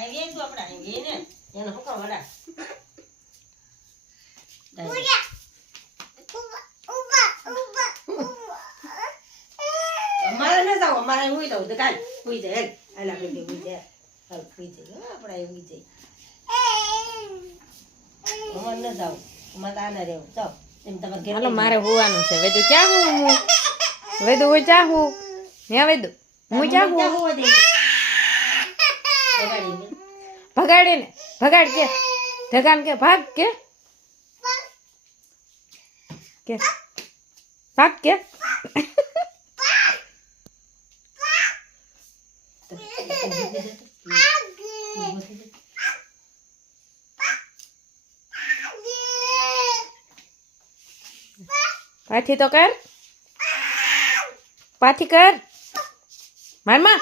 આવી તો આપડા આવી ને એને હુકા વડા અમારે ન જાવ અમારે હુઈ દઉં તો કાલ હુઈ જાય હાલ આપણે હુઈ જાય હાલ હુઈ જાય આપડા હુઈ જાય અમારે ન જાવ અમારે આના રહેવું જાવ એમ તમારે ઘરે હાલો મારે હોવાનું છે વેદુ ક્યાં હું વેદુ હું ચા હું ન્યા વેદુ હું ચા હું ભગાડે ને ભગાડ કે ઢગાન કે ભાગ કે ભાગ કે પાછી તો કર પાછી કર મારમાં